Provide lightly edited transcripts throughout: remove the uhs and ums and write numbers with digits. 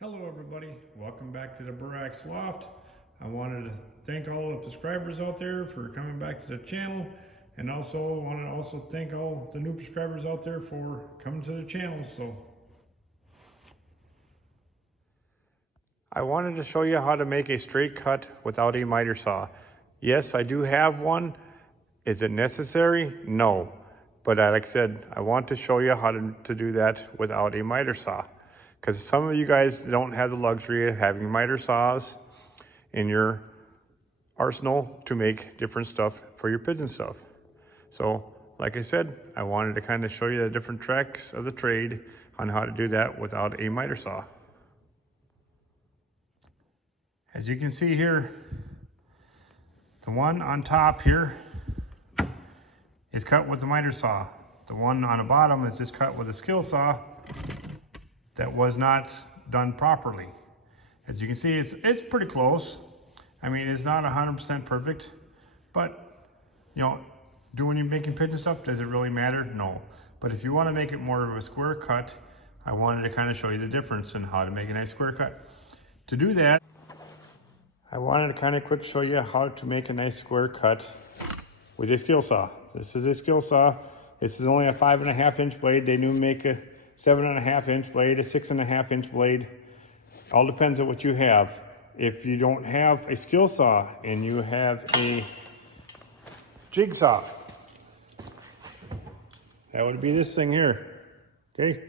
Hello everybody, welcome back to the Burax Loft. I wanted to thank all the subscribers out there for coming back to the channel, and also want to thank all the new subscribers out there for coming to the channel. So I wanted to show you how to make a straight cut without a miter saw. Yes, I do have one. Is it necessary? No. But like I said, I want to show you how to do that without a miter saw. Because some of you guys don't have the luxury of having miter saws in your arsenal to make different stuff for your pigeon stuff. So, like I said, I wanted to kind of show you the different tracks of the trade on how to do that without a miter saw. As you can see here, the one on top here is cut with the miter saw. The one on the bottom is just cut with a skill saw that was not done properly. As you can see, it's pretty close. I mean, it's not 100% perfect, but you know, when you're making pigeon stuff, does it really matter? No. But if you want to make it more of a square cut, I wanted to kind of show you the difference in how to make a nice square cut. To do that, I wanted to kind of quick show you how to make a nice square cut with a skill saw. This is a skill saw. This is only a 5.5 inch blade. They do make a 7.5 inch blade, a 6.5 inch blade. All depends on what you have. If you don't have a skill saw and you have a jigsaw, that would be this thing here, okay?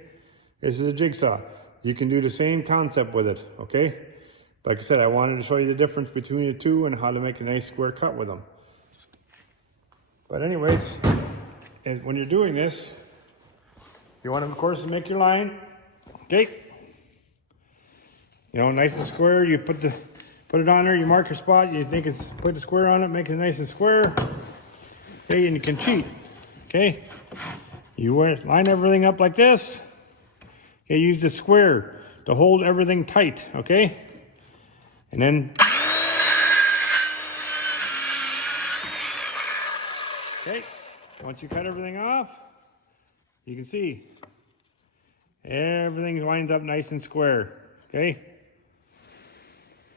This is a jigsaw. You can do the same concept with it, okay? Like I said, I wanted to show you the difference between the two and how to make a nice square cut with them. But anyways, when you're doing this, you want to, of course, make your line, okay? You know, nice and square. You put it on there. You mark your spot. You think it's put the square on it, make it nice and square. Okay, and you can cheat. Okay, you line everything up like this. Okay, use the square to hold everything tight. Okay, and then okay, once you cut everything off, you can see everything lines up nice and square, okay?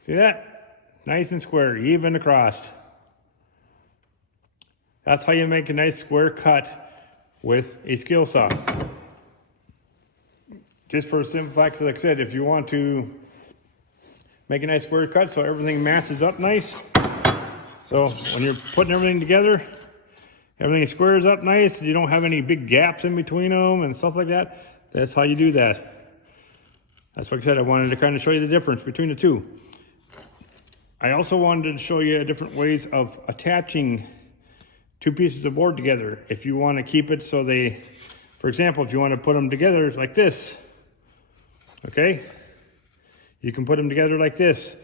See that? Nice and square, even across. That's how you make a nice square cut with a skill saw. Just for a simple fact, like I said, if you want to make a nice square cut so everything matches up nice, so when you're putting everything together, everything squares up nice, you don't have any big gaps in between them and stuff like that. That's how you do that. That's what I said, I wanted to kind of show you the difference between the two. I also wanted to show you different ways of attaching two pieces of board together. If you want to keep it so they, for example, if you want to put them together like this, okay? You can put them together like this.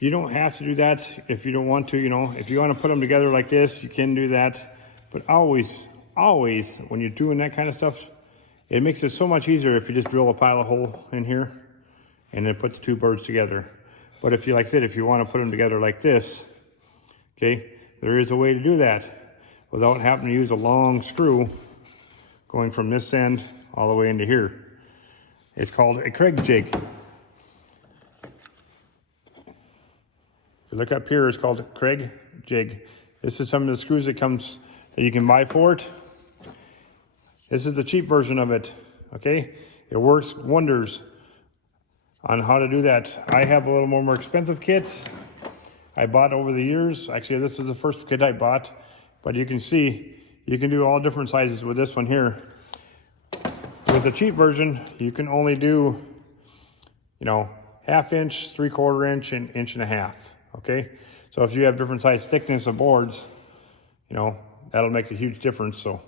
You don't have to do that if you don't want to, you know. If you want to put them together like this, you can do that. But always, when you're doing that kind of stuff, it makes it so much easier if you just drill a pilot hole in here and then put the two birds together. But if you, like I said, if you want to put them together like this, okay, there is a way to do that without having to use a long screw going from this end all the way into here. It's called a Craig jig. If you look up here, it's called Craig jig. This is some of the screws that you can buy for it. This is the cheap version of it, okay? It works wonders on how to do that. I have a little more expensive kit I bought over the years. Actually, this is the first kit I bought, but you can see, you can do all different sizes with this one here. With the cheap version, you can only do, you know, 1/2 inch, 3/4 inch, and 1.5 inches. Okay, so if you have different size thickness of boards, you know, that'll make a huge difference. So,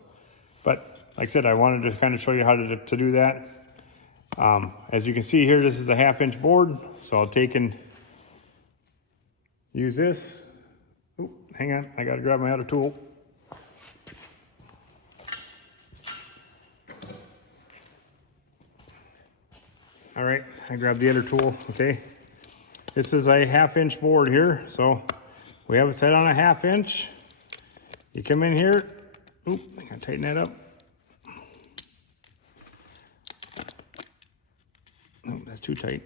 but like I said, I wanted to kind of show you how to do that. As you can see here, this is a 1/2 inch board. So I'll take and use this. Oh, hang on, I got to grab my other tool. All right, I grabbed the other tool, okay. This is a 1/2 inch board here, so we have it set on a 1/2 inch. You come in here, oop, I gotta tighten that up. that's too tight.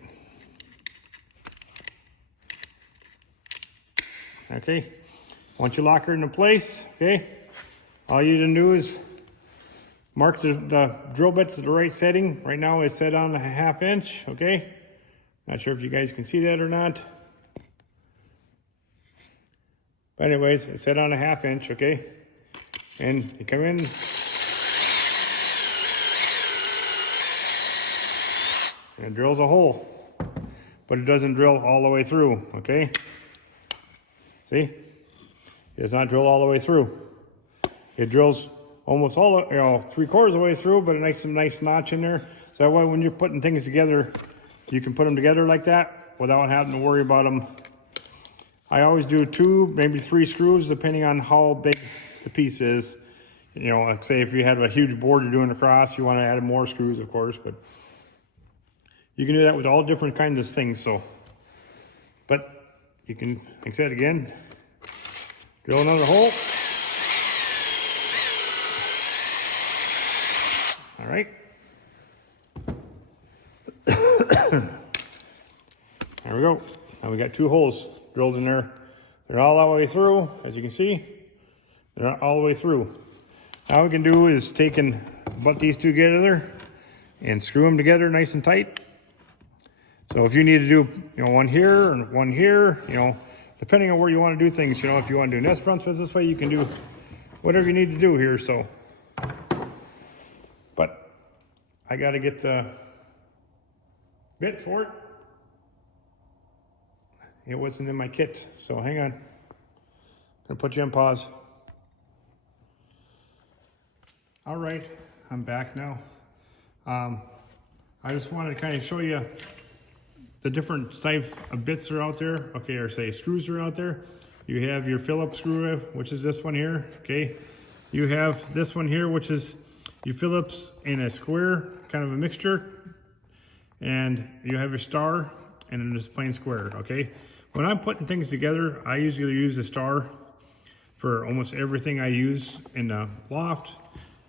Okay, once you lock her into place, okay, all you need to do is mark the drill bits at the right setting. Right now it's set on a 1/2 inch, okay? Not sure if you guys can see that or not. But anyways, it's set on a 1/2 inch, okay? And you come in. And it drills a hole. But it doesn't drill all the way through, okay? See? It does not drill all the way through. It drills almost all, 3/4 of the way through, but a nice notch in there. So that way when you're putting things together, you can put them together like that without having to worry about them. I always do 2, maybe 3 screws, depending on how big the piece is. You know, like say if you have a huge board you're doing across, you want to add more screws, of course, but you can do that with all different kinds of things. So, but you can, like I said again, drill another hole. All right. There we go. Now we got 2 holes drilled in there. They're all the way through, as you can see. They're all the way through. Now what we can do is take and butt these 2 together and screw them together nice and tight. So if you need to do, one here and one here, depending on where you want to do things, if you want to do nest fronts this way, you can do whatever you need to do here. So, but I got to get the bit for it. It wasn't in my kit, so hang on. I'm gonna put you on pause. All right, I'm back now. I just wanted to kind of show you the different types of bits that are out there. Okay, or say screws are out there. You have your Phillips screw, which is this one here, okay? You have this one here, which is your Phillips in a square, kind of a mixture. And you have your star, and then this plain square, okay? When I'm putting things together, I usually use the star for almost everything I use in the loft.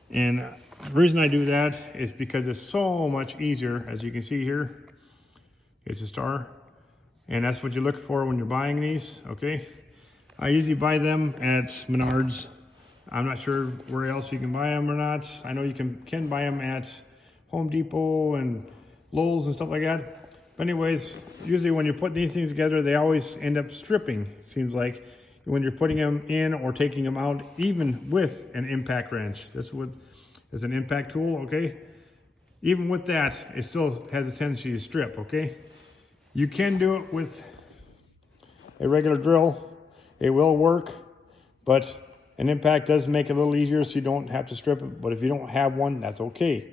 And the reason I do that is because it's so much easier. As you can see here, it's a star. And that's what you look for when you're buying these, okay? I usually buy them at Menards. I'm not sure where else you can buy them or not. I know you can buy them at Home Depot and Lowe's and stuff like that. But anyways, usually when you're putting these things together, they always end up stripping, it seems like, when you're putting them in or taking them out, even with an impact wrench. This is an impact tool, okay? Even with that, it still has a tendency to strip, okay? You can do it with a regular drill. It will work, but an impact does make it a little easier so you don't have to strip it. But if you don't have one, that's okay.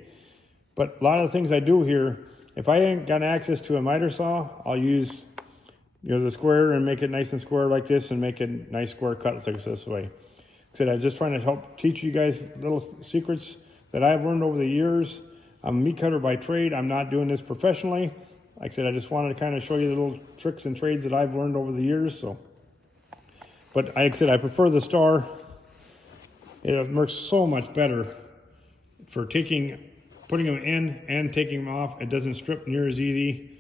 But a lot of the things I do here, if I ain't got access to a miter saw, I'll use the square and make it nice and square like this and make a nice square cut like this way. Like I said, I'm just trying to help teach you guys little secrets that I've learned over the years. I'm a meat cutter by trade. I'm not doing this professionally. Like I said, I just wanted to kind of show you the little tricks and trades that I've learned over the years. So, but like I said, I prefer the star. It works so much better for putting them in and taking them off. It doesn't strip near as easy.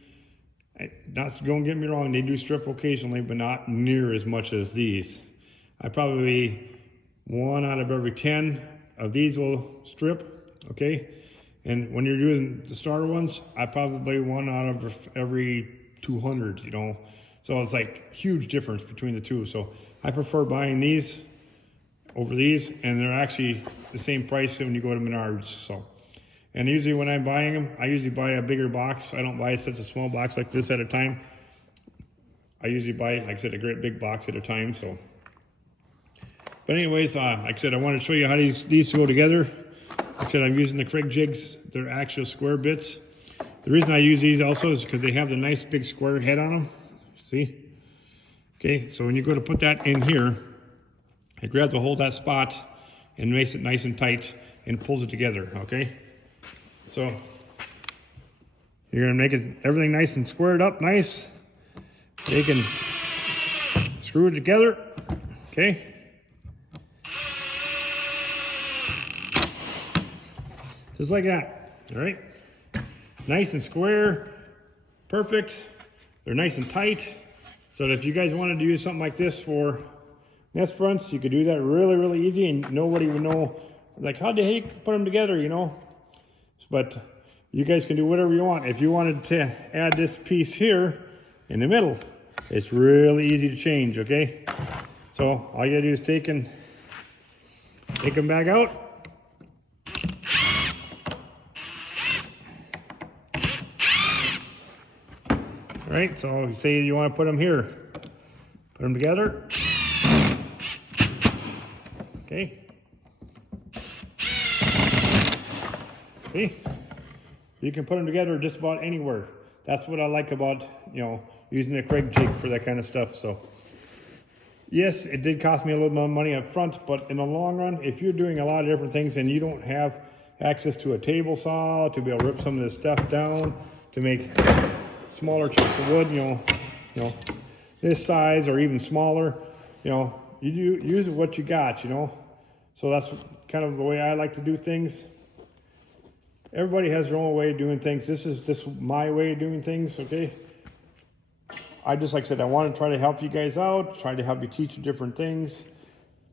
Don't get me wrong, they do strip occasionally, but not near as much as these. I probably 1 out of every 10 of these will strip, okay? And when you're using the starter ones, I probably 1 out of every 200, So it's like huge difference between the two. So I prefer buying these over these, and they're actually the same price when you go to Menards. So, and usually when I'm buying them, I usually buy a bigger box. I don't buy such a small box like this at a time. I usually buy, like I said, a great big box at a time. So, but anyways, like I said, I want to show you how these go together. Like I said, I'm using the Craig jigs. They're actual square bits. The reason I use these also is because they have the nice big square head on them. See? Okay, so when you go to put that in here, it grabs a hold of that spot and makes it nice and tight and pulls it together, okay? So you're gonna make everything nice and squared up nice. You can screw it together, okay? Just like that, all right? Nice and square. perfect. They're nice and tight. So that if you guys wanted to use something like this for nest fronts, you could do that really, really easy, and nobody would know, like, how the heck put them together, you know? But you guys can do whatever you want. If you wanted to add this piece here in the middle, it's really easy to change, okay? So all you gotta do is take them back out. All right, so say you want to put them here. Put them together. Okay. See? You can put them together just about anywhere. That's what I like about, you know, using the Craig jig for that kind of stuff. So yes, it did cost me a little more money up front, but in the long run, if you're doing a lot of different things and you don't have access to a table saw to be able to rip some of this stuff down to make smaller chunks of wood, you know, this size or even smaller, you know, you do use what you got, you know. So that's kind of the way I like to do things. Everybody has their own way of doing things. This is just my way of doing things, okay? Like I said, I want to try to help you guys out, try to help you teach you different things.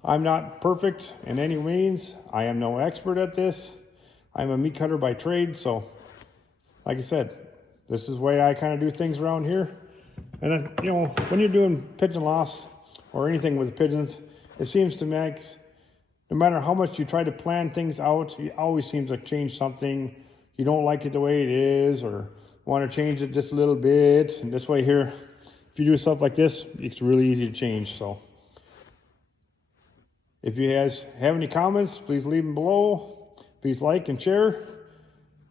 I'm not perfect in any means. I am no expert at this. I'm a meat cutter by trade, so like I said, this is the way I kind of do things around here. And then, you know, when you're doing pigeon lofts or anything with pigeons, it seems to make, no matter how much you try to plan things out, it always seems like change something. You don't like it the way it is, or want to change it just a little bit. And this way here, if you do stuff like this, it's really easy to change. So if you guys have any comments, please leave them below. Please like and share,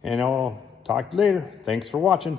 and I'll talk to you later. Thanks for watching.